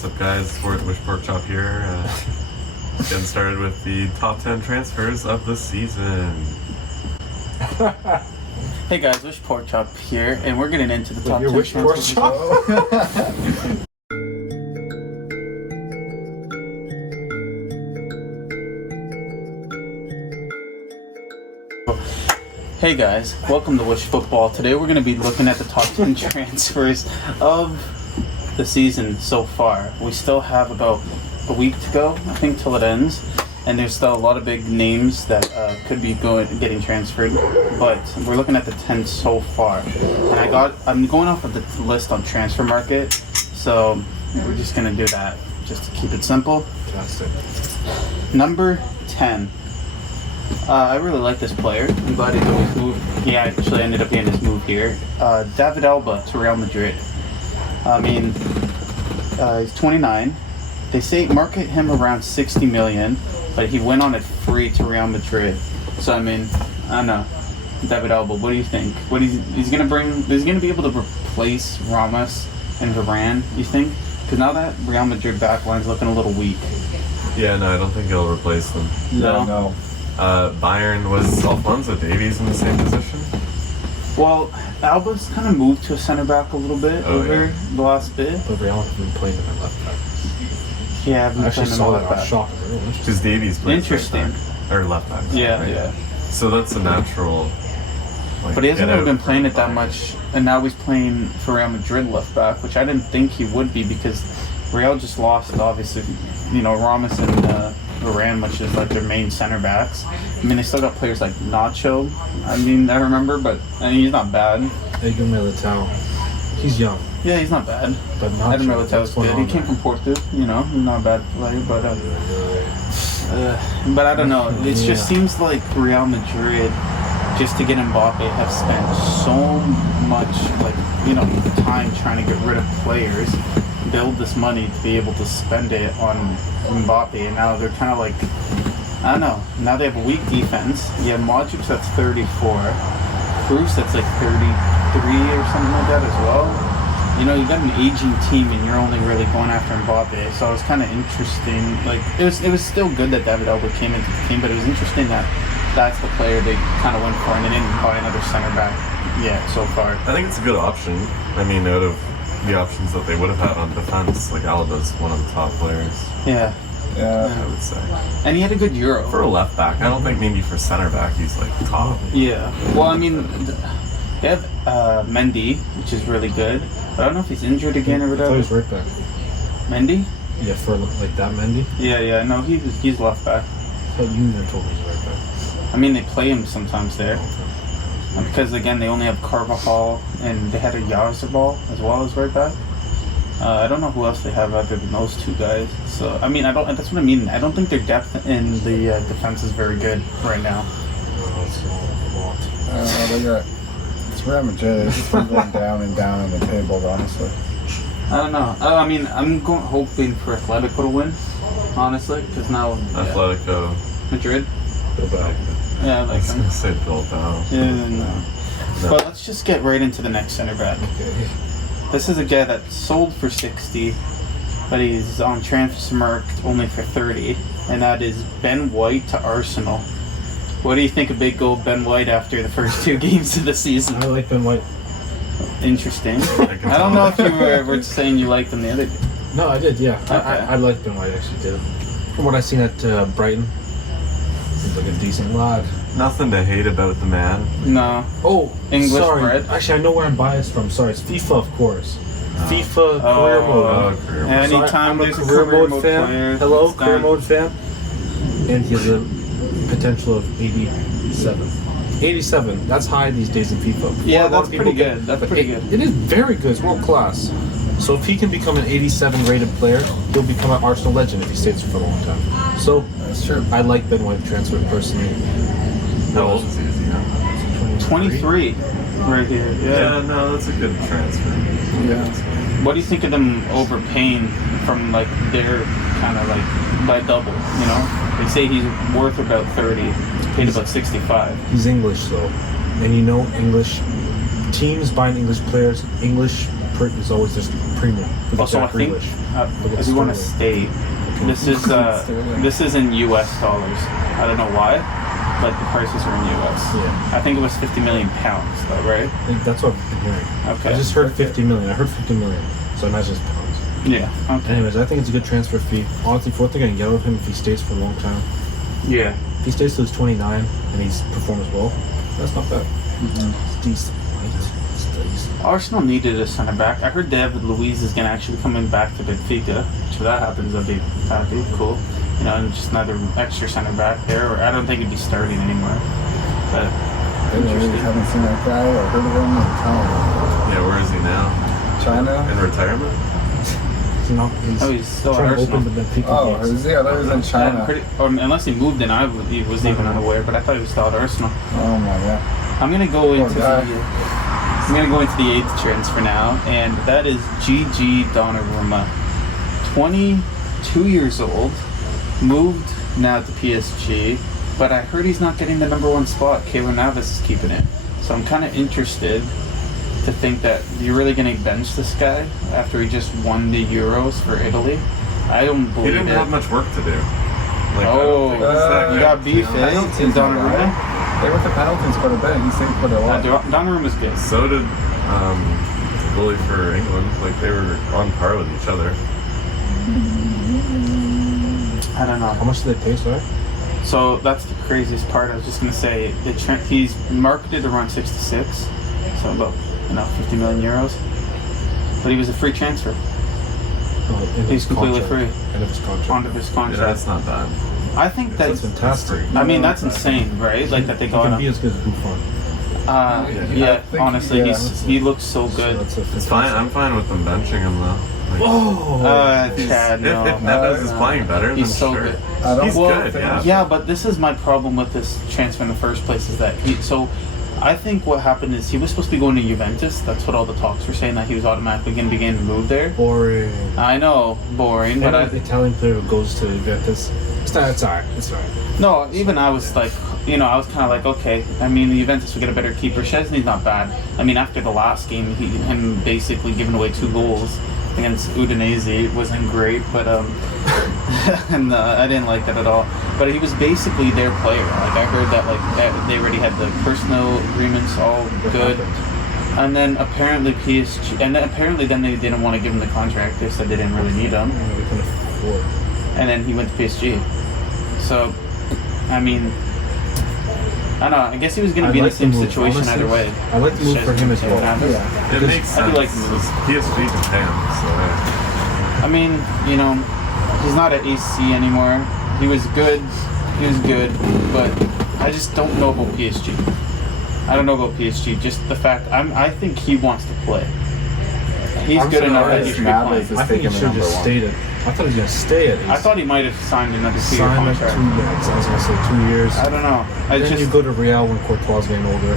What's up, guys? Sport Wish Pork Chop here. Getting started with the top 10 transfers of the season. Hey guys, Wish Pork Chop here, and we're getting into the top 10 Wish Pork transfers. Chop? Hey guys, welcome to Wish Football. Today we're going to be looking at the top 10 transfers of the season so far. We still have about a week to go, I think, till it ends. And there's still a lot of big names that could be getting transferred. But we're looking at the 10 so far. And I'm going off of the list on Transfer Market. So we're just going to do that just to keep it simple. Fantastic. Number 10. I really like this player. I'm glad he's always moved. He actually ended up getting his move here. David Alba to Real Madrid. I mean, he's 29. They say market him around 60 million, but he went on it free to Real Madrid. So I mean, I don't know. David Alba, what do you think? What he's gonna bring? Is he gonna be able to replace Ramos and Varane? You think? Because now that Real Madrid backline's looking a little weak. Yeah, no, I don't think he'll replace them. No. Bayern, was Alphonso Davies in the same position? Well, Alba's kind of moved to a center back a little bit over the last bit. But Real have been playing him at left back. Yeah, I've been I actually playing him saw at that. I left was back. shocked. Really interesting. Because Davies plays Interesting. right back, or left back. Yeah, right? yeah. So that's a natural. Like, But he hasn't get really out been for playing it that Bayern. much, and now he's playing for Real Madrid left back, which I didn't think he would be because Real just lost, obviously, Ramos and Varane, which is like their main center backs. I mean, they still got players like Nacho. I remember, but he's not bad. Edgar Militao. He's young, Yeah, he's not bad. but not Edgar sure Militao's what's going good. He on came there. from Porto, he's not a bad player, but I don't know. It just seems like Real Madrid, just to get Mbappe, have spent so much time trying to get rid of players, build this money to be able to spend it on Mbappe, and now they're kind of like, I don't know. Now they have a weak defense. You have Modric that's 34, Cruz that's like 33 or something like that as well. You got an aging team and you're only really going after Mbappe, so it was kind of interesting. Like it was still good that David Alba came into the team, but it was interesting that that's the player they kind of went for, and they didn't buy another center back yet so far. I think it's a good option. I mean, out of the options that they would have had on defense, like Alba's one of the top players, Yeah, I would say. and he had a good Euro. For a left back, I don't think maybe for center back he's like top. Yeah, well, I mean, they have Mendy, which is really good, but I don't know if he's injured again or I thought whatever. he was right back. Mendy? Yeah, for like that Mendy. Yeah, no, he's left back. I thought you told me he was right back. I mean, they play him sometimes there. Because, again, they only have Carvajal, and they had a Yarzabal as well as right back. I don't know who else they have other than those two guys. So, I mean, that's what I mean. I don't think their depth in the defense is very good right now. But you're right. It's Real Madrid. It's just been going down and down in the table, honestly. I don't know. I mean, I'm hoping for Atletico to win, honestly, because now Atletico. Madrid. Bilbao. Yeah, I I like was them. gonna say Bilbao. Yeah, no. But let's just get right into the next center back. Okay. This is a guy that sold for 60, but he's on Transfermarkt only for 30, and that is Ben White to Arsenal. What do you think of big gold Ben White after the first two games of the season? I like Ben White. Interesting. can I don't tell. know if you were saying you liked him the other day. No, I did. Yeah, Okay. I like Ben White. Actually, did. From what I seen at Brighton, seems like a decent lad. Nothing to hate about the man. No. Oh, English sorry. bread? Actually, I know where I'm biased from. Sorry, it's FIFA, of course. FIFA career mode. Career mode. Anytime So I'm a there's career mode fan. player, Hello, it's career done. mode fan. And he has a potential of 87. 87. That's high these days in FIFA. Yeah, A lot of that's people pretty get- good. That's but pretty it- good. It is very good. It's world class. So if he can become an 87 rated player, he'll become an Arsenal legend if he stays for a long time. So That's true. I like Ben White transfer personally. How old is he? 23 right here. Yeah, no, that's a good transfer. Yeah. What do you think of them overpaying from their kind of by double? They say he's worth about 30. Paid about 65. He's English though, and English teams buying English players, English is always just premium. Look at Also, I Jack think Grealish. Look at if you want to Sterling. state, this is in U.S. dollars. I don't know why, but the prices are in U.S. Yeah. I think it was 50 million pounds, though, right? I think that's what I've been hearing. Okay. I just heard 50 million. I heard 50 million. So I imagine it's pounds. Yeah. Okay. Anyways, I think it's a good transfer fee. Honestly, for what they're going to get out of him if he stays for a long time. Yeah. If he stays till he's 29 and he's performs well, that's not bad. It's decent. Right? It's decent. Arsenal needed a centre back. I heard David Luiz is going to actually coming back to Benfica. So if that happens, that'd be cool. You know, and just another extra centre back there. Or I don't think he'd be starting anymore. But I really haven't seen that guy or heard of him in town. Yeah, where is he now? China? In retirement? he's still at trying to Arsenal. open the Benfica Oh, gates. is he? I thought he was in China. Unless he moved in, he was even unaware. But I thought he was still at Arsenal. Oh my god. I'm gonna go into guy. the eighth transfer now, and that is Gigi Donnarumma, 22 years old, moved now to PSG, but I heard he's not getting the #1 spot. Keylor Navas is keeping it, so I'm kind of interested to think that you're really gonna bench this guy after he just won the Euros for Italy. I don't He believe didn't it. have much work to do. Like, I Oh, don't think he's that you good, got beef, you know? eh? Penalties, In Donnarumma? They went to penalties quite a bit. He saved quite a lot. Donnarumma's good. So did goalie for England. Like, they were on par with each other. I don't know. How much did they pay, sorry? So that's the craziest part. I was just gonna say he's marketed around 66, so about 50 million euros. But he was a free transfer He's completely free. End of his contract. onto his Yeah, contract. that's not bad. I think That's that's. fantastic. I mean, that's insane, right? Like that they He got can be him. as good as Buffon. Yeah, I think- honestly, yeah. he looks so So good. that's a It's fine. I'm fine with them benching him, though. Like, Oh! Chad, no. if Neves is playing better, He's then so sure. good. I don't He's Well, good, yeah. Yeah, but this is my problem with this transfer in the first place is that I think what happened is he was supposed to be going to Juventus. That's what all the talks were saying, that he was automatically going to begin to move there. Boring. I know, boring, but Any Italian player who goes to Juventus, it's alright. It's alright. no, even I was like, I was kind of like, okay. I mean, the Juventus would get a better keeper. Szczesny's not bad. I mean, after the last game, him basically giving away 2 goals against Udinese wasn't great, but and I didn't like that at all. But he was basically their player. Like I heard that they already had the personal agreements all good. And then apparently PSG, and then apparently then they didn't want to give him the contract. They said they didn't really need him. We can afford. And then he went to PSG. So, I mean, I don't know. I guess he was going to be in the same situation either way. I like the move for him as well. Yeah. It makes I sense. do like the move. PSG can pay him, so I mean, he's not at AC anymore. He was good, but I just don't know about PSG. I don't know about PSG. Just the fact I think he wants to play. He's I'm good enough sorry, that he should be Navas playing. is I think he taking the should have just #1. stayed it. I thought he was going to stay at I thought he might have signed another 2-year Sign like 2 contract. years. I was going to say 2 years. I don't know. Then you go to Real when Courtois is getting older.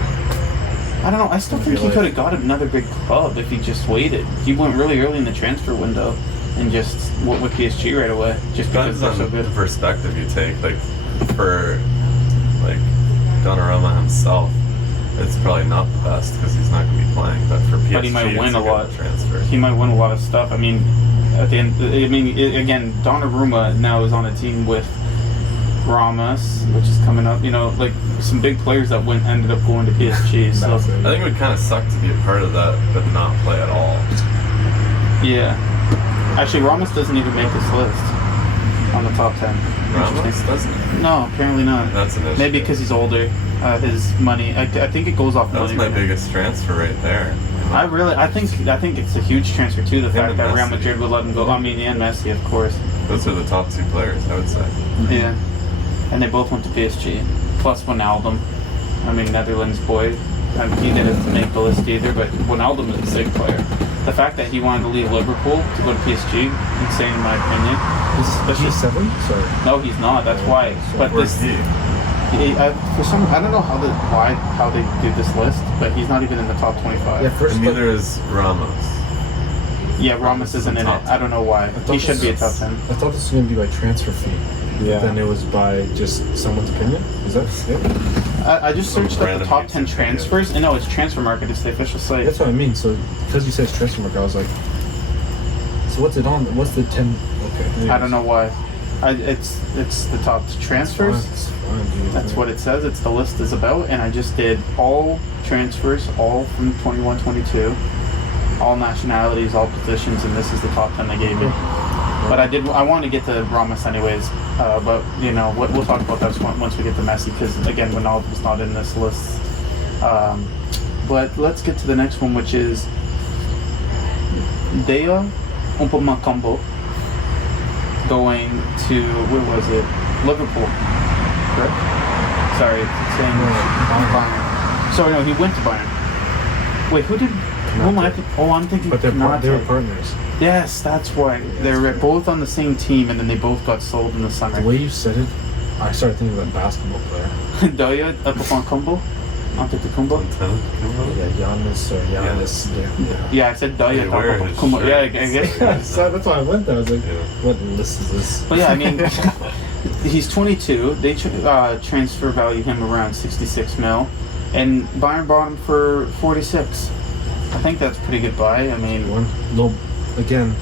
I don't know. I still think he could have got another big club if he just waited. He went really early in the transfer window and just went with PSG right away, just because depends they're on so the good. perspective you take. Like for Donnarumma himself, it's probably not the best because he's not going to be playing. But for PSG, But he might win it's a good lot. transfer. He might win a lot of stuff. I mean, at the end, again, Donnarumma now is on a team with Ramos, which is coming up. Like some big players that ended up going to PSG. So That's it. I think it would kind of suck to be a part of that, but not play at all. yeah, actually, Ramos doesn't even make this list on the top 10. Ramos Interesting. doesn't. No, apparently not. That's an issue. Maybe because he's older. His money. I think it goes off That was money. my biggest transfer right there. I think it's a huge transfer too. The fact and that Real Messi. Madrid would let him go. I mean, and Messi, of course. Those are the top 2 players, I would say. Yeah, and they both went to PSG. Plus Wijnaldum. I mean, Netherlands boy. I mean, he didn't make the list either, but Wijnaldum is a big player. The fact that he wanted to leave Liverpool to go to PSG, insane in my opinion. Is he 7? Sorry. No, he's not. That's why. But Where's this, he? for some, I don't know how they did this list, but he's not even in the top 25. Yeah, first And neither is Ramos. Yeah, Ramos isn't in it. Top 10. I don't know why. He should be a top 10. I thought this was going to be by transfer fee. Yeah. Then it was by just someone's opinion. Is that it? I just searched up the random top 10 YouTube video. transfers, and no, it's Transfer Market. It's the official site. That's what I mean. So because you said transfer market, I was like, so what's it on? What's the 10? Okay. I don't know why. It's the top transfers. It's fine, dude. That's what it says. It's the list is about, and I just did all transfers, all from 21-22, all nationalities, all positions, and this is the top 10 they gave me. But I want to get to Ramos anyways. But you know, we'll talk about that once we get to Messi, because again, Ronaldo's not in this list. But let's get to the next one, which is Dea Upamecano going to, where was it? Liverpool, correct? Sorry, it's saying Bayern. Sorry, no, he went to Bayern. Wait, who did? Who am I? I'm thinking. But they were Konate. partners. Yes, that's why. They're both on the same team, and then they both got sold in the summer. The way you said it, I started thinking of a basketball player. Daya Upamecano? Antetokounmpo? Yeah, Giannis or Giannis. Yeah. Yeah, I said Daya They wear his Upamecano. Yeah, I shirts. guess. So that's why I went there. I was like, Yeah. what list is this? But yeah, I mean, he's 22. They transfer value him around 66 mil, and Bayern bought him for 46. I think that's a pretty good buy. I mean, Again.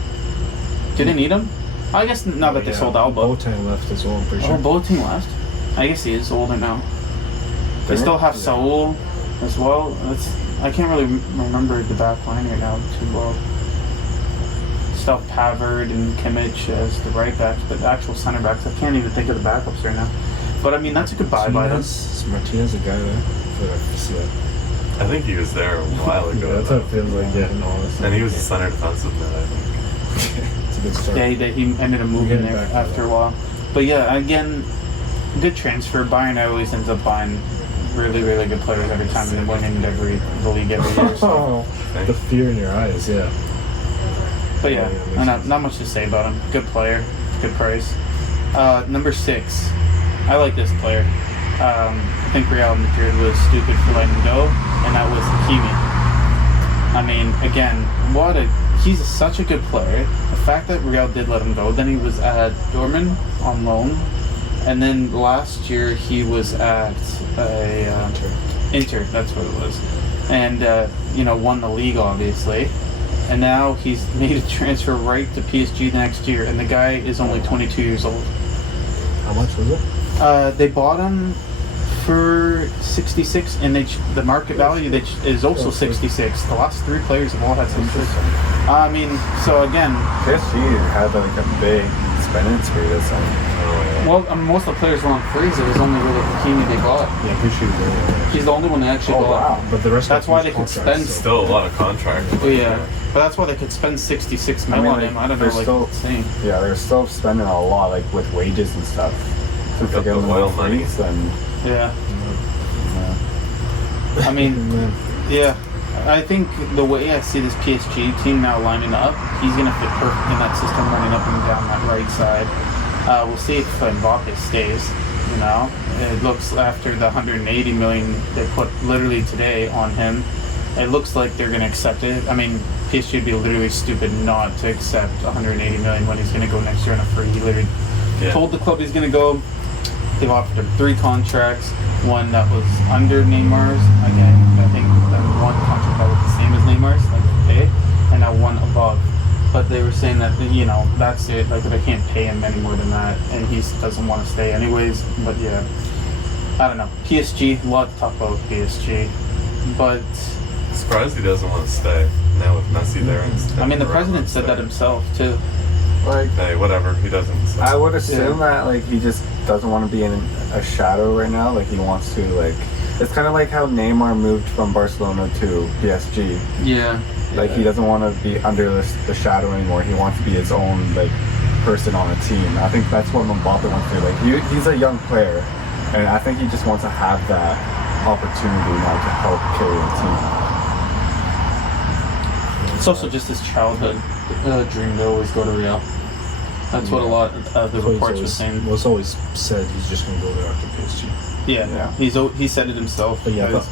did they need him? I guess now that they sold Alba. Boateng left as well, I'm pretty Oh, sure. Boateng left. I guess he is older now. They still have Saul as well. I can't really remember the back line right now too well. Still have Pavard and Kimmich as the right backs, but the actual center backs, I can't even think of the backups right now. But I mean, that's a good buy by them. Is Martinez a guy there? I feel like I see that. I think he was there a while ago. That's how it feels like, yeah. And he was a center defensive mid, I think. It's a good start. Yeah, he ended up moving Getting there back to after that. a while. But yeah, again, good transfer. Bayern always ends up buying really, really good players every time they win in the league every year. So. Oh, the fear in your eyes, yeah. But yeah, Yeah, not much to say about him. Good player, good price. Number 6, I like this player. I think Real Madrid was stupid for letting him go, and that was Hakimi. I mean, again, he's such a good player. The fact that Real did let him go, then he was at Dortmund on loan, and then last year he was at Inter, that's what it was, and won the league obviously. And now he's made a transfer right to PSG next year, and the guy is only 22 years old. How much was it? They bought him for 66, and the market value is also 66. The last 3 players have all had 66. I mean, so again, PSG had like a big spending spree this summer. most of the players were on freeze. It was only really Hakimi they bought. Yeah, I'm pretty sure he was. He's the only one that actually Oh bought. wow! But the rest That's got why huge they could contracts, spend- so- Still a lot of contract. Oh, yeah, but that's why they could spend 66 mil I mean, on like, him. I don't know, they're like still- insane. Yeah, they're still spending a lot, like with wages and stuff. Since Got they're the getting oil them money. freeze, and Yeah, I mean, yeah. I think the way I see this PSG team now lining up, he's going to fit perfect in that system, running up and down that right side. We'll see if Mbappe stays. You know, it looks after the 180 million they put literally today on him, it looks like they're going to accept it. I mean, PSG would be literally stupid not to accept 180 million when he's going to go next year on a free. He literally told the club he's going to go. They've offered him 3 contracts. One that was under Neymar's. Again, I think that one contract that was the same as Neymar's, like pay, and now one above. But they were saying that, that's it. Like, they can't pay him any more than that, and he doesn't want to stay anyways. But yeah, I don't know. PSG, a lot to talk about with PSG. But Surprised he doesn't want to stay now with Messi there. I mean, the president said that himself too. like Hey, whatever. He doesn't. So. I would assume that like he just doesn't want to be in a shadow right now. Like he wants to like. It's kind of like how Neymar moved from Barcelona to PSG. Yeah. Like he doesn't want to be under the shadow anymore. He wants to be his own like person on a team. I think that's what Mbappe wants to do. Like he's a young player, and I think he just wants to have that opportunity now to help carry a team. It's also just his childhood dream to always go to Real. That's what a lot of the reports were saying. Well, it's always said he's just going to go there after PSG. Yeah. He said it himself. But yeah, because-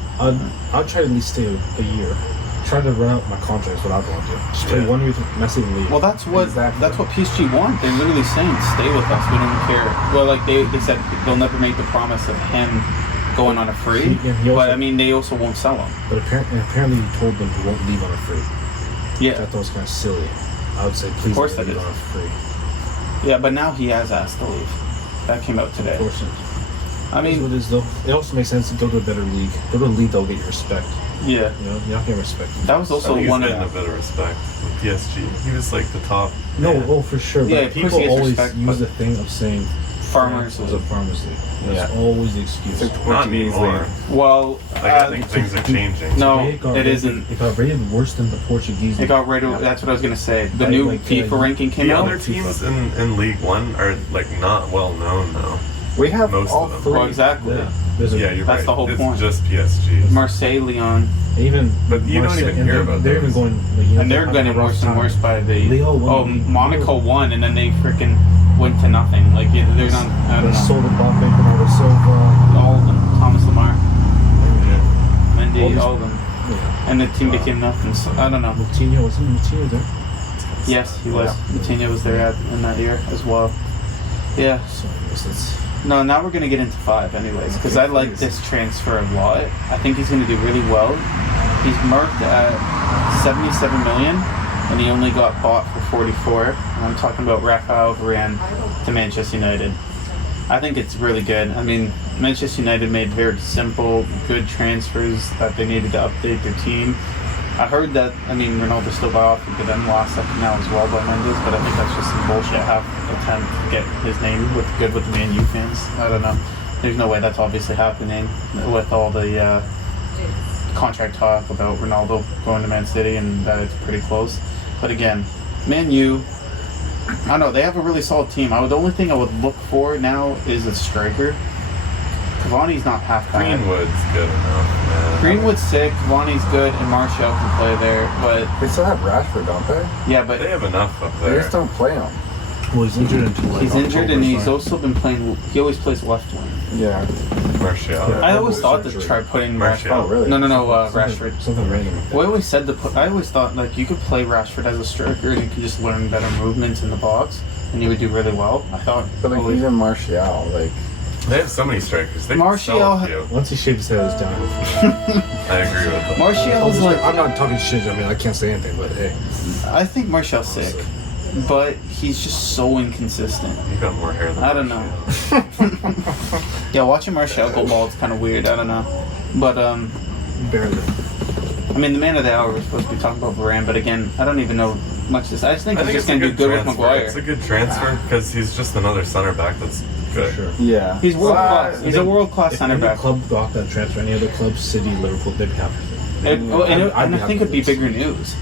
I'd try to at least stay a year. try to run out my contract is what I'd want to do. Just play 1 year with Messi and leave. Well, that's what PSG want. They're literally saying, "Stay with us. We don't care." Well, like they said, they'll never make the promise of him going on a free. But I mean, they also won't sell him. But apparently, he told them he won't leave on a free. Yeah, I thought that was kind of silly. I would say, please course don't that leave is. on a free. yeah, but now he has asked to leave. That came out today. Of course. I It is mean, what it is, though. It also makes sense to go to a better league. Go to a league that'll get your respect. yeah, You know, you're not getting respect. that was I also think he's one getting a of. bit of respect with PSG. He was like the top. No, man. oh, for sure. But Yeah, of course people he gets always respect, use but- the thing of saying Farmers was a league. farmers league. That's Yeah. always the excuse. It's a Not Portuguese anymore. league. Well, Like, I think things are changing. No, It got it rated- isn't. It got rated worse than the Portuguese It league. got rid of. That's what I was gonna say. The Like- new like, FIFA ranking came The out. other teams in League One are like not well known though. We have Most all of them. three. Well, exactly. Yeah, there's a, Yeah, you're That's right. the whole it's point. just PSG. Marseille, Lyon, even. But you don't even hear about They're even those. going. Like, you know, and they're having getting a rough worse and time. worse by the. They all won Oh, the league. Monaco won, and then they freaking went to nothing. Like they're not. I don't They know. sold Mbappe, Bernardo Silva. All of them. Thomas Lamar, Yeah. Mendy, all of them, Yeah. and the team became nothing. So I don't know. Moutinho, wasn't Moutinho there? Yes, he was. Coutinho was there in that year as well. Yeah. So I guess that's. No, now we're gonna get into 5 anyways, because I like this transfer a lot. I think he's gonna do really well. He's marked at 77 million, and he only got bought for 44. And I'm talking about Rafael Varane to Manchester United. I think it's really good. I mean, Manchester United made very simple, good transfers that they needed to update their team. I heard that, I mean, Ronaldo still got offered to them last second now as well by Mendes, but I think that's just some bullshit half attempt to get his name with the Man U fans. I don't know. There's no way that's obviously happening with all the contract talk about Ronaldo going to Man City and that it's pretty close. But again, Man U, I don't know, they have a really solid team. The only thing I would look for now is a striker. Cavani's not half bad. Greenwood's good enough, man. Greenwood's sick, Cavani's good, and Martial can play there. But They still have Rashford, don't they? yeah, They but have enough up They there. just don't play him. Well, he's injured until like he's injured October, and he's so- also been playing. He always plays left wing. Yeah. Martial. Yeah. I always elbow thought to surgery. try putting Martial. Rashford. Oh, really? No, Something- Rashford. Something random. We always said to put. I always thought like you could play Rashford as a striker and you could just learn better movements in the box and he would do really well. I thought. But like even Martial, like They have so many strikers. They Martial- can sell a few. Once he shaved his head, it's downhill. I agree with that. Martial's like. I'm not talking shit. I mean, I can't say anything, but hey. I think Martial's sick, but he's just so inconsistent. You got more hair than I don't know. Yeah, watching Martial go ball is kind of weird. I don't know, but Barely. I mean, the man of the hour was supposed to be talking about Varane, but again, I don't even know much of this. I just think he's just it's a going to do good with transfer. Maguire. It's a good transfer because he's just another center back that's good. Sure. yeah. He's world class. He's a world class If center any back. club got that transfer, any other club, City, Liverpool, they'd be happy. And I think it'd be bigger news.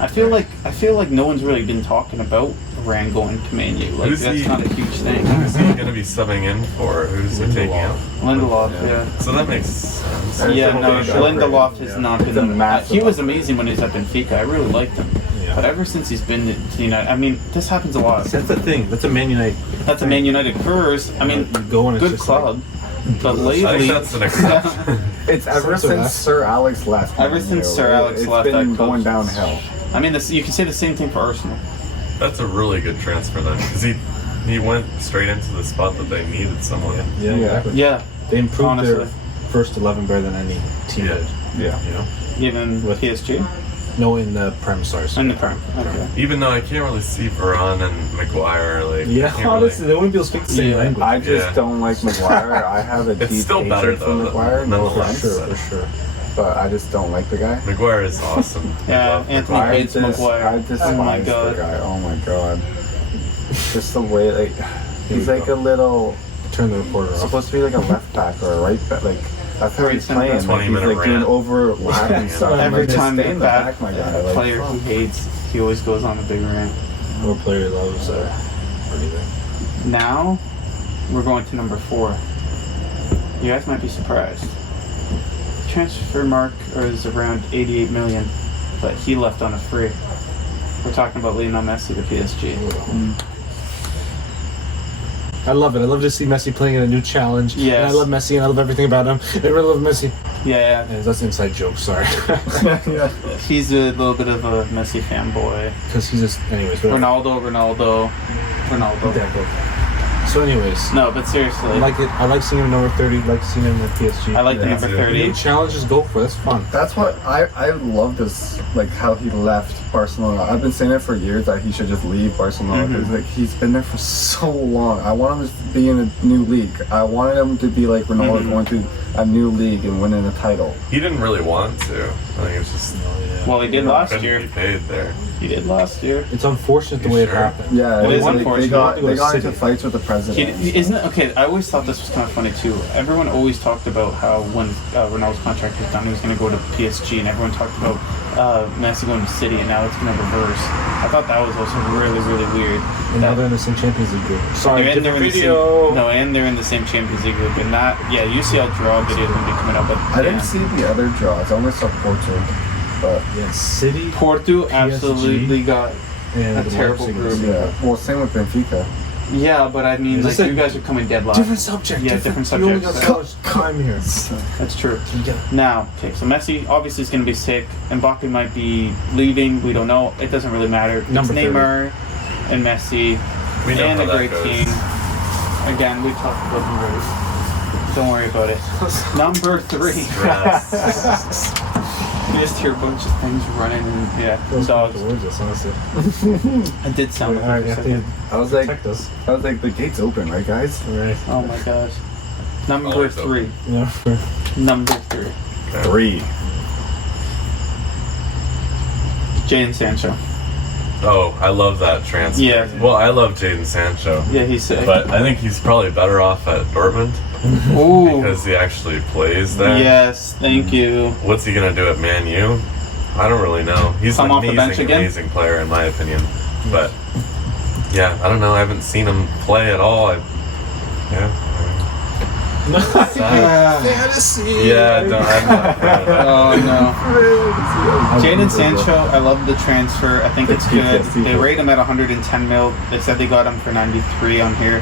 I feel like no one's really been talking about Varane going to Man U. Like Who's that's he- not a huge thing. Who's he going to be subbing in for? Who's he taking out? Lindelof, Yeah. yeah. So that makes sense. And Yeah, it's a no, big Lindelof upgrade. has not It's a been. massive He was upgrade. amazing when he was at Benfica. I really liked him. Yeah. But ever since he's been to United, I mean, this happens a lot. That's the thing. That's a Man United. That's a Man United curse. I mean, You go and it's good just club. But I think lately, that's an exception. It's ever So since that's- Sir Alex left. Ever Man since U, Sir Alex it's left, been that club- going downhill. I mean, you can say the same thing for Arsenal. That's a really good transfer then because he went straight into the spot that they needed someone. Yeah, Yeah. exactly. Yeah, They improved their Honestly. first 11 better than any team Yeah. did. Yeah. You know? even with PSG No, in the Prem, sorry. and the Prem. Okay. Even though I can't really see Varane and Maguire, like I Yeah, can't honestly, really, they wouldn't be able to speak the same Yeah. language. I just Yeah. don't like Maguire. I have a It's deep still better, hatred for though, Maguire. No nonetheless. offense, for sure. but I just don't like the guy. Maguire is awesome. I Yeah, love Anthony Maguire. hates Maguire. I despise Oh my the god. guy. Oh my god. Just the way, like, he's like a little Turn the reporter off. supposed to be like a left back or a right back. Like that's how Right he's center. playing. Like, 20-minute he's like doing rant. overlapping stuff. I'm Every like, just time stay the in the bad back, my guy. Like, player he hates, he always goes on a big rant. What player he loves or anything. Now, we're going to number 4. You guys might be surprised. Transfer mark is around 88 million, but he left on a free. We're talking about Lionel Messi to PSG. I love it. I love to see Messi playing in a new challenge. Yes. And I love Messi and I love everything about him. I really love Messi. Yeah, And that's an inside joke, sorry. yeah. he's a little bit of a Messi fanboy. Because he's just, anyways. whatever. Ronaldo. Exactly. So, anyways. No, but seriously, I like it. I like seeing him number 30. Like seeing him at PSG. I like the Yeah, number too. 30. New challenges, go for it. That's fun. That's what I love this, like how he left Barcelona. I've been saying it for years that he should just leave Barcelona because like he's been there for so long. I want him to be in a new league. I wanted him to be like Ronaldo going to a new league and winning a title. He didn't really want to. I think it was just Well, he did last couldn't year. be paid there. He did last year. It's unfortunate the way it Sure. happened. Yeah, It is like, unfortunate. they got City. into fights with the president. Isn't it okay? I always thought this was kind of funny too. Everyone always talked about how when Ronaldo's contract was done, he was going to go to PSG, and everyone talked about Messi going to City, and now it's going to reverse. I thought that was also really, really weird. And now they're in the same Champions League group. Sorry, and they're different in the video. same, no, and they're in the same Champions League group, and that UCL draw video is going to be coming up. But I didn't see the other draws. I only saw Porto, but Yeah, City. Porto absolutely got And a terrible Leipzig. group. yeah. Well, same with Benfica. Yeah, but I mean, Is like this a you guys are coming dead last. Different subject. Yeah, different We only got subjects. so much time here. That's true. Yeah. Now, okay, so Messi obviously is going to be sick. Mbappe might be leaving. We don't know. It doesn't really matter. Number It's 30. Neymar and Messi We know and how a that great goes. team. Again, we talked about numbers. Don't worry about it. Number 3. Stress. You just hear a bunch of things running and Those dogs. towards us, honestly. It did sound Alright, like you it have for a to second. I was like, protect us. the gate's open, right, guys? Alright. Oh my gosh. Number Always 3. Yeah. Number 3. 3. Jadon Sancho. Oh, I love that transfer. Yeah. Well, I love Jadon Sancho. Yeah, he's sick. But I think he's probably better off at Dortmund Ooh. because he actually plays there. Yes, thank you. What's he gonna do at Man U? I don't really know. He's Come an off the bench amazing, again? amazing player in my opinion. But yeah, I don't know. I haven't seen him play at all. Fantasy. Yeah, I'm not proud of that. Oh no. Jadon Sancho, I love the transfer. I think it's good. They rate him at 110 mil. They said they got him for 93 on here.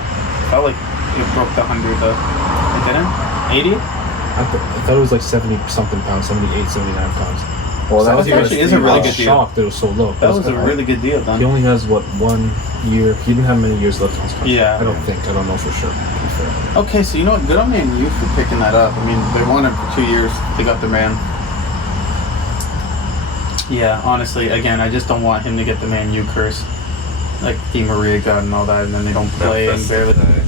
Felt like it broke the 100 though. It didn't? 80? I thought it was like 70 something pounds, 78, 79 pounds. Well, that was actually is a really I good was deal. shocked that it was so low. That was a really good deal He then. only has, what, 1 year? He didn't have many years left on his contract. Yeah. I don't think. I don't know for sure. To be fair. Okay, so you know what? Good on Man U for picking that up. I mean, they won it for 2 years. They got the man. Yeah, honestly, again, I just don't want him to get the Man U curse. Like Di Maria got and all that, and then they don't play and Memphis barely. today.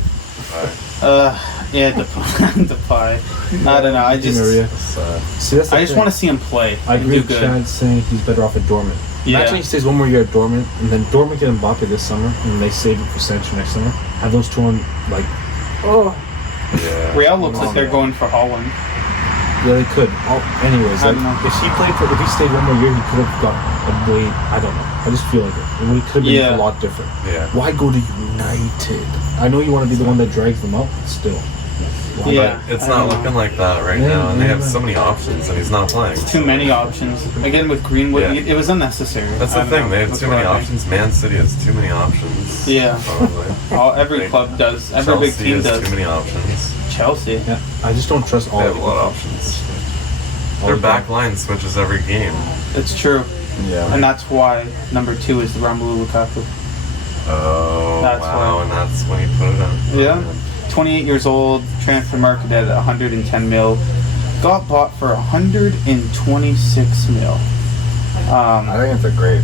Yeah, the pie. I don't know. I Di Maria. just See, that's the I just thing. want to see him play. I and agree do with good. Chad saying he's better off at Dortmund. Yeah. Imagine he stays 1 more year at Dortmund, and then Dortmund get Mbappe this summer, and they save it for Sancho next summer. Have those two on, like, Yeah. Real looks like they're going for Holland. yeah, they could. Anyways, I like, don't know. if he stayed 1 more year, he could have got a way. I don't know. I just feel like it could have been Yeah. a lot different. Yeah. Why go to United? I know you want to be the one that drags them up, but still. Why Yeah. But it's I not don't know. looking like that right Yeah, now, and they have yeah. so many options, and he's not playing. Too many options. Again with Greenwood, Yeah. it was unnecessary. That's I the don't thing. know. They have That's too many what I think. options. Man City has too many options. Yeah. Probably. Every club does. Every big Chelsea team has does. too many options. Chelsea. Yeah, I just don't trust all They of have a them. lot of options. All Their of them. back line switches every game. It's true. Yeah. And that's why number 2 is Romelu Lukaku. Oh, That's wow, why. and that's when he put it on. Yeah. 28 years old, transfer market at 110 mil. Got bought for 126 mil. I think it's a great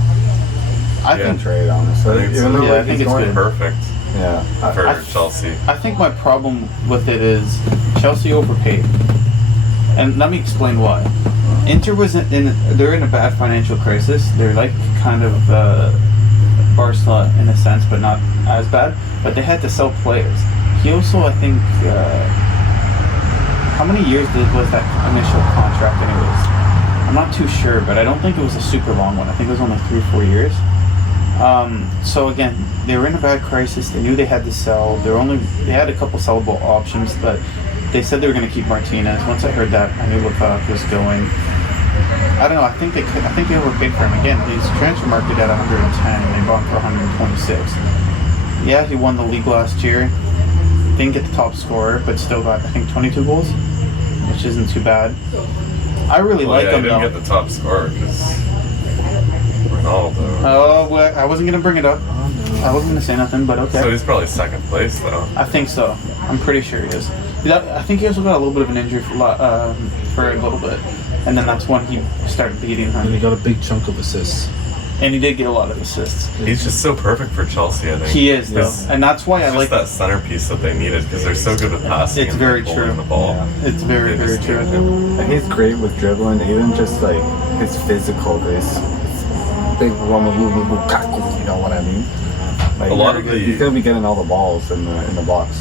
I Yeah. think trade, honestly. I think so. Even though Yeah, I like, think he's it's going good. Perfect Yeah. for I- Chelsea. I think my problem with it is Chelsea overpaid. And let me explain why. Inter was they're in a bad financial crisis. They're like kind of Barcelona in a sense, but not as bad. But they had to sell players. He also, I think, how many years was that initial contract anyways? I'm not too sure, but I don't think it was a super long one. I think it was only 3 or 4 years. So again, they were in a bad crisis. They knew they had to sell. They had a couple sellable options, but they said they were going to keep Martinez. Once I heard that, I knew Lukaku was going. I don't know. I think they overpaid for him again. He's transfer market at 110, and they bought him for 126. Yeah, he won the league last year. Didn't get the top scorer, but still got, I think, 22 goals. which isn't too bad. I really like yeah, him he didn't though. get the top score because Ronaldo. Oh, well, I wasn't gonna bring it up. I wasn't gonna say nothing, but okay. So he's probably second place though. I think so. I'm pretty sure he is. I think he also got a little bit of an injury for a little bit, and then that's when he started beating And he him. got a big chunk of assists. And he did get a lot of assists. He's just so perfect for Chelsea, I think. He is though, He's- and that's why I He's like. just that centerpiece that they needed because they're so good with passing It's and very like, holding true. the ball. Yeah. It's very, They very just true. need him. And he's great with dribbling, even just like his physical, his big Romelu Lukaku, you know what I mean? Like, A lot of the- he's gonna be getting all the balls in the box.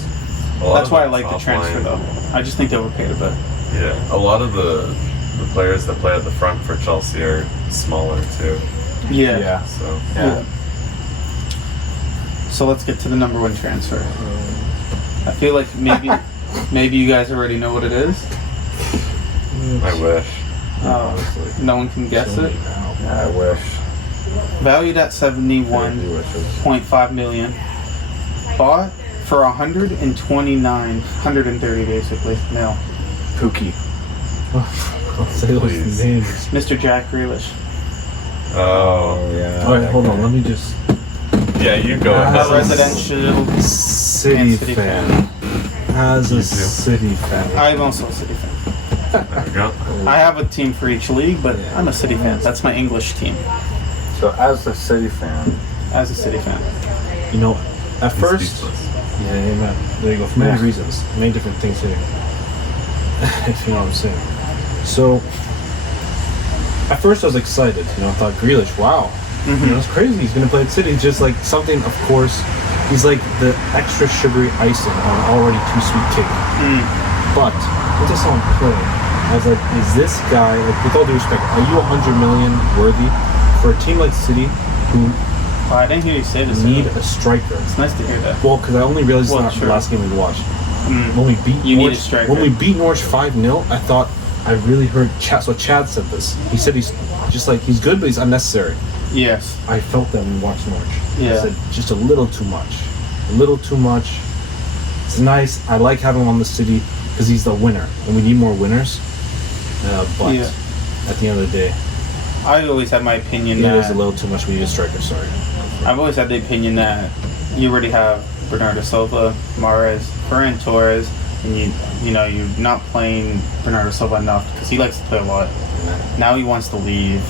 A lot That's of why I the like the top transfer line- though. I just think they overpaid a bit. Yeah, a lot of the players that play at the front for Chelsea are smaller too. Yeah. So Yeah. So let's get to the number one transfer. I feel like maybe you guys already know what it is. I wish. No one can guess it. I wish. Valued at He wishes. 71.5 million. Bought for 130 basically. No. Pookie. I'll say those Please. names. Mr. Jack Grealish. Oh, yeah. Alright, hold on. Let me just. yeah, you go Uh, A ahead. residential City City fan. As You a too. City fan. I'm also a City fan. There we go. I have a team for each league, but I'm a City fan. That's my English team. So as a City fan, As a City fan. You know, at He's first. speechless. Yeah, amen. There you go. For many Yeah. reasons. Many different things here. If you know what I'm saying. So, at first I was excited. You know, I thought, Grealish, wow. You know, it's crazy. He's going to play at City. Just like something, of course, he's like the extra sugary icing on an already too sweet cake. But, I just saw him play. I was like, is this guy, like, with all due respect, are you 100 million worthy for a team like City who Oh, I didn't hear you say this. need a striker? It's nice to hear that. Well, because I only realized Well, it's not sure. the last game we watched. When we beat You need Norwich, a striker. when we beat Norwich 5-0, I thought I really heard Chad. So Chad said this. He said he's just like he's good, but he's unnecessary. Yes. I felt that when we watched Norwich. Yeah. I said just a little too much. A little too much. It's nice. I like having him on the City because he's the winner, and we need more winners. But Yeah. at the end of the day, I always had my opinion it that is a little too much. We need a striker. Sorry. I've always had the opinion that you already have Bernardo Silva, Mahrez, Ferran Torres, and you're not playing Bernardo Silva enough because he likes to play a lot. Now he wants to leave.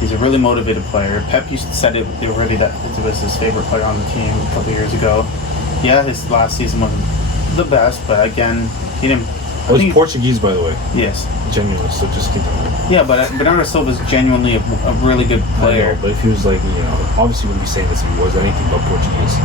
He's a really motivated player. Pep used to said it already that it was his favorite player on the team a couple years ago. Yeah, his last season wasn't the best, but again, he didn't. Oh, he's Portuguese, by the way. Yes. Genuinely. So just keep that in mind. Yeah, but Bernardo Silva is genuinely a really good I know, player. but if he was like, obviously wouldn't be saying this if he was anything but Portuguese.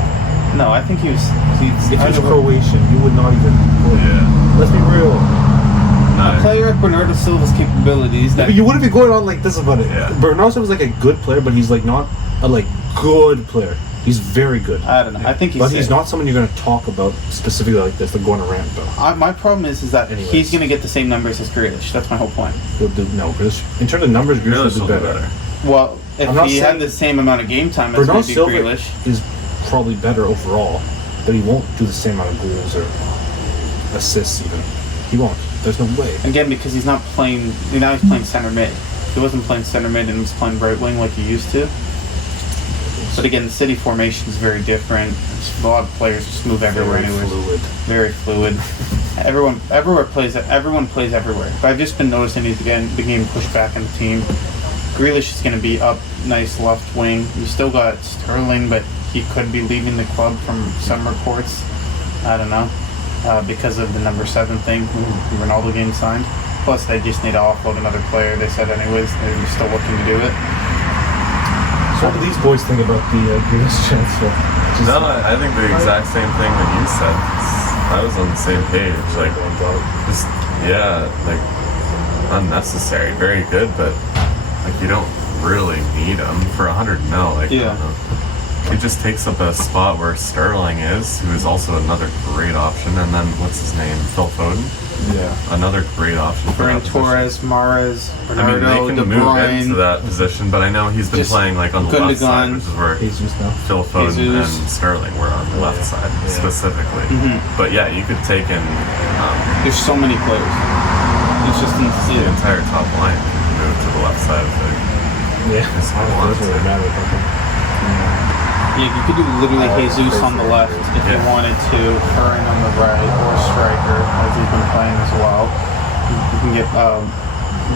No, I think he was. If he was I- Croatian, you would not even. Yeah. Let's be real. A player of Bernardo Silva's capabilities that But you wouldn't be going on like this about it. Yeah. Bernardo Silva's like a good player, but he's like not a like good player. He's very good. I don't know. I think he's. But he's not someone you're going to talk about specifically like this, like going to rant about. My problem is that Anyways. he's going to get the same numbers as Grealish. That's my whole point. He'll do no. Grealish, in terms of numbers, Grealish will do better. Well, if I'm not he saying- had the same amount of game time as Bernardo maybe Silva Grealish, is probably better overall, but he won't do the same amount of goals or assists even. He won't. There's no way. again because he's not playing. Now he's playing center mid. He wasn't playing center mid and was playing right wing like he used to. But again, the City formation is very different. It's a lot of players just move everywhere. Very Anyways. fluid. Very fluid. Everyone plays everywhere. But I've just been noticing the game pushed back in the team. Grealish is going to be up nice left wing. You still got Sterling, but he could be leaving the club from some reports. I don't know because of the number 7 thing when Ronaldo getting signed. Plus, they just need to offload another player. They said anyways. They're still looking to do it. So what do these boys think about the Grealish transfer? No, I think the exact same thing that you said. I was on the same page. Like, just like unnecessary. Very good, but like you don't really need him for 100 mil. Like, Yeah. I don't know. He just takes up a spot where Sterling is, who is also another great option. And then what's his name? Phil Foden. yeah. Another great option for Ferran that position. Torres, Mahrez, I mean, Bernardo, they De can move into Bruyne. that position, but I know he's been Just playing like on the left side, Gundogan. which is where He's just now. Phil Foden Jesus. and Sterling were on the left side specifically. Mhm. But yeah, you could take in. There's so many players. It's just The insane. entire top line can move to the left side of the. Yeah, It's not a lot doesn't really to- matter. Yeah, you could do literally Jesus on the left if you Yeah. wanted to, Curran on the right, or striker as he's been playing as well. You can get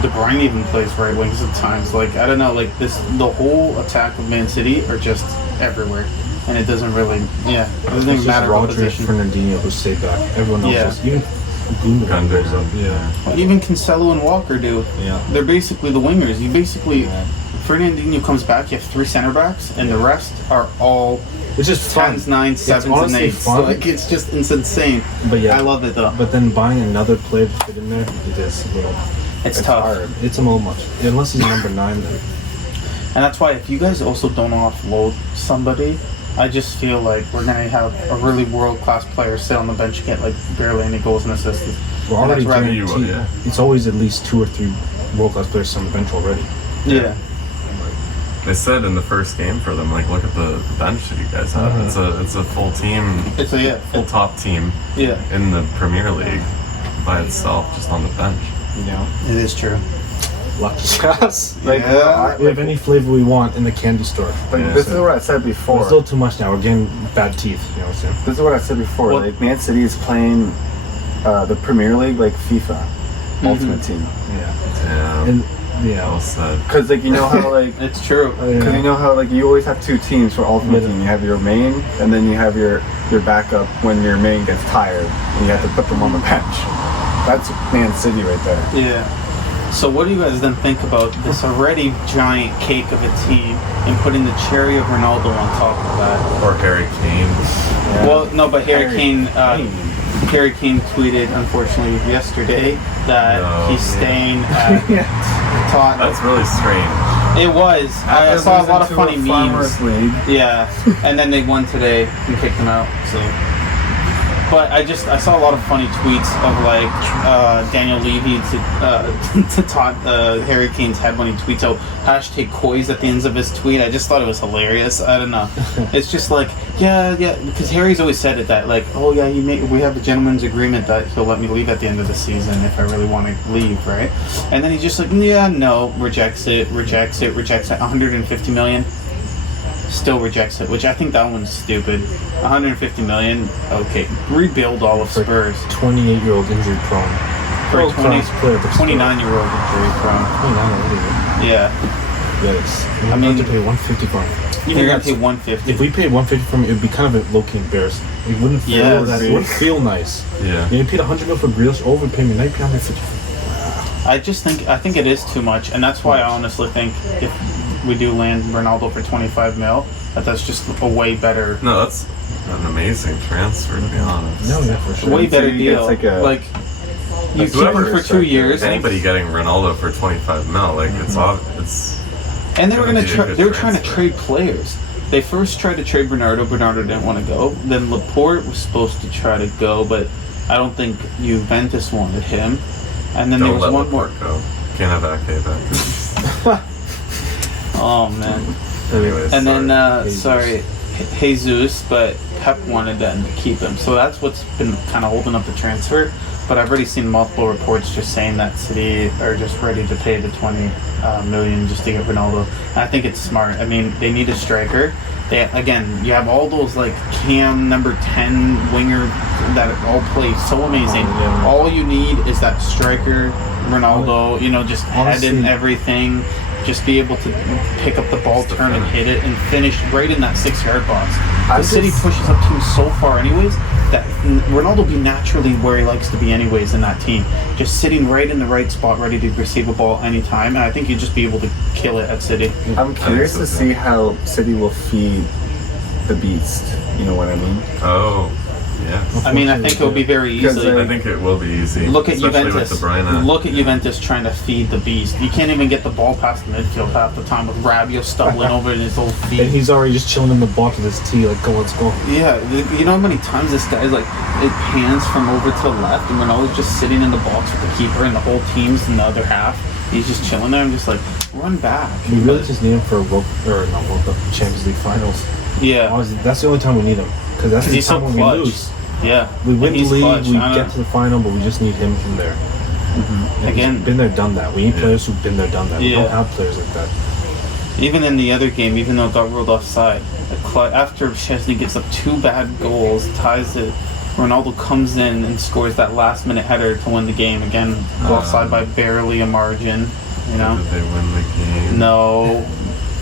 De Bruyne even plays right wings at times. Like I don't know, like the whole attack of Man City are just everywhere, and it doesn't really, it doesn't It's even just matter what Rodri, position. Fernandinho who stay back. Everyone else Yeah. is even Gundogan goes up. Yeah. Even Cancelo and Walker do. Yeah. They're basically the wingers. You basically Fernandinho comes back. You have 3 center backs, and the rest are all It's just fun. 10s, 9s, 7s, and honestly 8s. fun. Like it's insane. But yeah. I love it though. But then buying another player to fit in there, it is a little. It's tough. hard. It's a little much. Unless he's number 9, then. And that's why if you guys also don't offload somebody, I just feel like we're gonna have a really world-class player sit on the bench and get like barely any goals and assists. We're And already that's rather- you will, guaranteed. yeah. It's always at least 2 or 3 world-class players on the bench already. Yeah. They said in the first game for them, like, look at the bench that you guys have. It's a full team, It's a full top team yeah. in the Premier League by itself, just on the bench. Yeah. It is true. Lucky us. Like, Yeah. We have any flavor we want in the candy store. like Yeah, this so- is what I said But before. it's still too much now. We're getting bad teeth. You know what I'm saying? This is what I said before. What- Like Man City is playing the Premier League like FIFA Ultimate Team. Yeah. Yeah. And yeah. Well said. Because like you know how like It's true. because you know how like you always have 2 teams for Ultimate Yeah. Team. You have your main and then you have your backup when your main gets tired and you have to put them on the bench. That's Man City right there. Yeah. So what do you guys then think about this already giant cake of a team and putting the cherry of Ronaldo on top of that? Or Harry Kane. Yeah. Well, no, but Harry Harry Kane, Kane. Harry Kane tweeted, unfortunately, yesterday that No, he's yeah. staying at Tottenham. That's really strange. It was. I saw a lot of funny memes. Farmers League. Yeah, and then they won today and kicked him out. So, but I saw a lot of funny tweets of like Daniel Levy to Harry Kane's head when he tweets out #Coys at the ends of his tweet. I just thought it was hilarious. I don't know. It's just like yeah, because Harry's always said it that like oh yeah, we have a gentleman's agreement that he'll let me leave at the end of the season if I really want to leave, right? And then he's just like yeah, no, rejects it. 150 million. Still rejects it, which I think that one's stupid. 150 million, okay. Rebuild all of Spurs. 28-year-old injury prone. For a World-class player, but still. 29-year-old injury prone. 29 already. Yeah. Yes. I I mean- mean, to pay 150 for him. You're gonna pay 150. If we paid 150 for him, it would be kind of a low-key embarrassing. It wouldn't feel Yes. that. It wouldn't feel nice. Yeah. You paid 100 mil for Grealish, overpay me. Now you pay 150. I think it is too much, and that's why I honestly think if we do land Ronaldo for 25 mil, that's just a way better, No, that's an amazing transfer, to be honest. No, yeah, for sure. way better City gets deal. like a- Like you Like, keep him whoever for is 2 years, Anybody getting Ronaldo for 25 mil, like it's and they were gonna be a good they were trying to transfer. trade players. They first tried to trade Bernardo. Bernardo didn't want to go. Then Laporte was supposed to try to go, but I don't think Juventus wanted him. And then there don't was let one more. Laporte go. Can't have Ake back. Oh man. Anyways, And sorry. then, Jesus, but Pep wanted them to keep him. So that's what's been kind of holding up the transfer. But I've already seen multiple reports just saying that City are just ready to pay the 20 million just to get Ronaldo. And I think it's smart. I mean, they need a striker. Again, you have all those like Cam number 10 winger that all play so amazing. Yeah. All you need is that striker, Ronaldo, just head in Honestly- everything. Just be able to pick up the ball, Just turn and defend. hit it, and finish right in that 6-yard box. The I City just- pushes up teams so far anyways that Ronaldo will be naturally where he likes to be anyways in that team. Just sitting right in the right spot, ready to receive a ball anytime. And I think you'd just be able to kill it at City. I'm curious so, to too. see how City will feed the beast. You know what I mean? Oh, yeah. I mean, I think it would be very Because, easy. I think it will be easy. Look at especially Juventus. with De Bruyne. Look at Juventus trying to feed the beast. You can't even get the ball past the midfield half the time with Rabiot stumbling over in his old feet. And he's already just chilling in the box with his tea, like, go, let's go. Yeah, you know how many times this guy's like, it pans from over to the left and Ronaldo's just sitting in the box with the keeper and the whole team's in the other half. He's just chilling there. I'm just like, run back. We really just need him for not World Cup, Champions League finals. Yeah. Honestly, that's the only time we need him. Because that's the He's so time when clutch. we lose. Yeah. We And win the he's league, clutch. we I don't get to the final, but we just need him from there. And Again- he's been there, done that. We need players who've been there, done that. We Yeah. don't have players like that. Even in the other game, even though it got ruled offside, after Chesney gets up 2 bad goals, ties it, Ronaldo comes in and scores that last-minute header to win the game. Again, offside by barely a margin. You know. Did they win the game? No,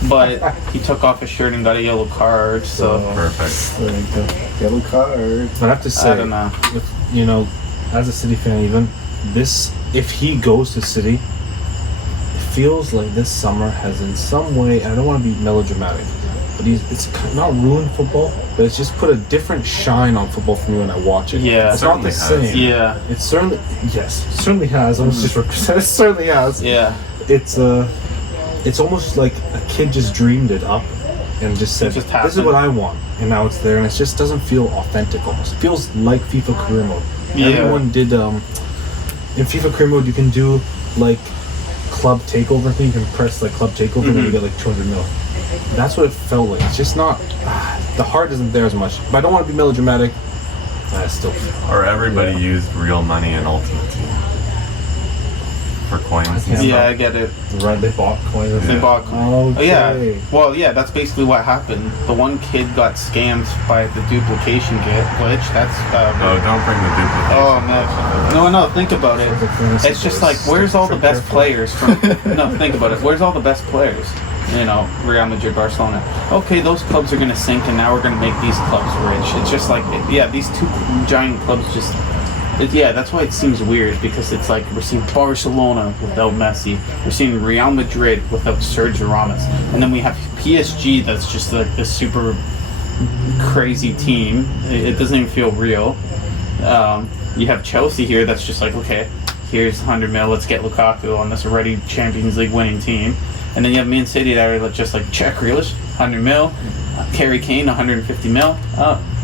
but he took off his shirt and got a yellow card. So Perfect. There you go. Yellow card. But I have to say, I don't know. with, you know, as a City fan, even this, if he goes to City, it feels like this summer has in some way. I don't want to be melodramatic, but it's not ruined football, but it's just put a different shine on football for me when I watch it. Yeah. it's not the Certainly same. Yeah, It certainly, yes, it certainly has. I was just representing. It certainly has. yeah. It's almost like a kid just dreamed it up and just said, just "This is happened." what I want," and now it's there, and it just doesn't feel authentic. Almost, it feels like FIFA career mode. Yeah. Everyone did. In FIFA career mode, you can do like club takeover thing. You can press like club takeover, and then you get like 200 mil. That's what it felt like. It's just not. The heart isn't there as much. But I don't want to be melodramatic. I still. Or everybody used real money in Ultimate Team for coins and stuff. Yeah, I get it. Right, they bought coins. They Yeah. bought. Oh Okay. yeah. Well, yeah. That's basically what happened. The one kid got scammed by the duplication glitch. That's. Oh, don't bring the duplication. Oh no. Think about it. It's just like, where's all the best players from? No, think about it. Where's all the best players? You know, Real Madrid, Barcelona. Okay, those clubs are gonna sink, and now we're gonna make these clubs rich. It's just like, yeah, these two giant clubs just. Yeah, that's why it seems weird, because it's like we're seeing Barcelona without Messi, we're seeing Real Madrid without Sergio Ramos, and then we have PSG that's just like this super crazy team. It doesn't even feel real. You have Chelsea here that's just like, okay, here's 100 mil, let's get Lukaku on this already Champions League winning team. And then you have Man City that are just like, check Grealish, 100 mil, Harry Kane, 150 mil.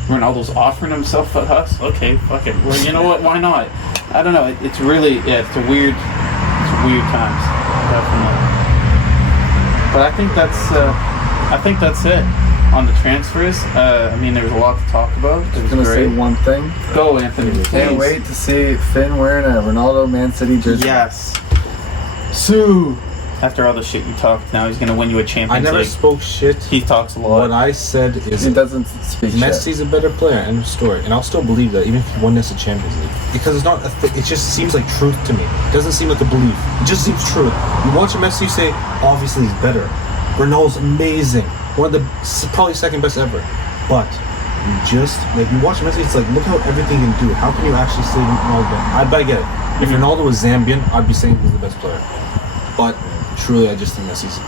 Ronaldo's offering himself for us. Okay, fuck it. Well, you know what? Why not? I don't know. It's really, yeah, it's weird times, definitely. But I think that's it on the transfers. I mean, there's a lot to talk about. It was I'm gonna say great. one thing. Go, Anthony. Can't please. wait to see Finn wearing a Ronaldo Man City jersey. Yes. Sue. After all the shit you talked, now he's gonna win you a I Champions never League. spoke shit. He talks a What lot. I said is He doesn't speak shit. Messi's a better player. End of story. And I'll still believe that even if he won this a Champions League, because it's not. It just seems like truth to me. It doesn't seem like a belief. It just seems true. You watch Messi, you say, obviously he's better. Ronaldo's amazing. One of the probably second best ever. But you just like you watch Messi, it's like look how everything he can do. How can you actually say Ronaldo? I get it. If Ronaldo was Zambian, I'd be saying he's the best player. But truly, I just think Messi's.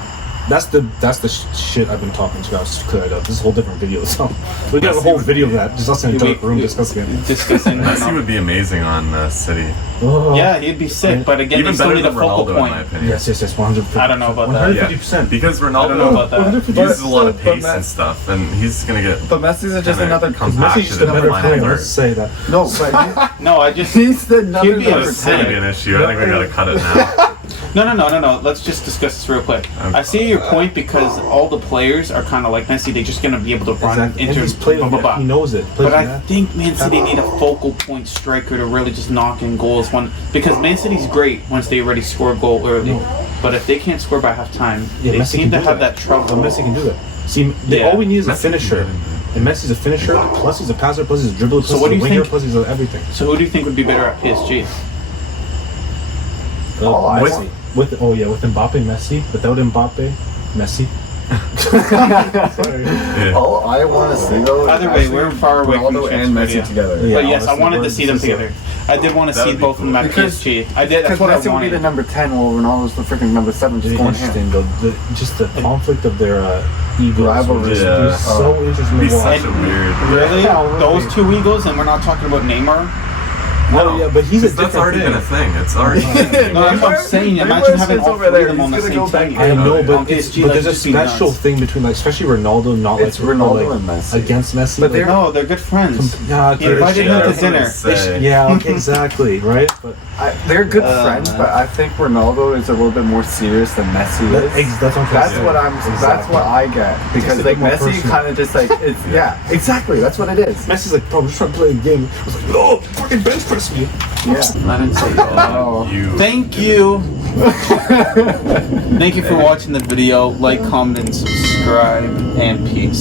That's the shit I've been talking to. I was clear it up. This is a whole different video. So we got a whole video of that. Just us in a dark room discussing it. Discussing. Messi would be amazing on City. Oh. Yeah, he'd be sick, but again, Even they still better need a than focal Ronaldo, in my point. opinion. Yes, 150. I don't know about that. 150%. Because I don't know Ronaldo about that. uses a lot of But pace Messi- and stuff, and he's gonna get. But Messi's just kinda another. compacted Messi's just in a the better final player. third. Let's say that. No, but No, I just he's another He'd be a number This is gonna 10. be an issue. I think we gotta cut it now. No. Let's just discuss this real quick. I see your point because all the players are kind of like Messi. They're just gonna be able to run Exactly. And into he's played blah, blah, blah. He knows it. But I think Man City need a focal point striker to really just knock in goals. Because Man City's great once they already score a goal early. But if they can't score by halftime, Yeah, they Messi seem can to do have that. that trouble. But Messi can do that. See, Yeah. all we need is a Messi finisher. can do it. And Messi's a finisher, plus he's a passer, plus he's a dribbler, plus So what he's do a you winger, think- plus he's everything. So who do you think would be better at PSG? Messi. With Mbappe, Messi. Without Mbappe, Messi. Sorry. Yeah. All I want to see though. is Either way, we're actually far away from Ronaldo the and transfer Messi video. together. Yeah. But yes, I honestly, wanted to we're see them just- together. I did want to That see would be both of them at Because- PSG. I did. That's Because what I Messi will be the wanted. number 10 while Ronaldo's the freaking number 7 just It's going ham. interesting though. Just the conflict of their egos. Rivalry. Just Yeah. be so interesting It'd be to watch. such a weird. Really? Yeah, really. Those two egos, and we're not talking about Neymar. No, yeah, but he's a That's different already thing. been a thing. It's already. No, that's what I'm saying. Imagine Neymar having sits all over three there. of them on the He's same gonna go team. back. I know, Yeah. but, On PSG, but there's a that'd just be special nuts. thing between, like, especially Ronaldo, not It's like Ronaldo like, and Messi. against Messi. But like, No, they're good friends. yeah, He invited him to dinner. yeah, okay, exactly, right? But They're good friends, but I think Ronaldo is a little bit more serious than Messi is. that's what I'm That's saying. what I'm. That's Exactly. what I get because It's like a bit more Messi personal. kind of just like it's exactly that's what it is. Messi's like, bro, I'm just trying to play a game. I was like, no, fucking bench press. crispy. Yeah. I didn't say that. Oh. You. Thank you. Thank you for watching the video. Like, comment, and subscribe. And peace.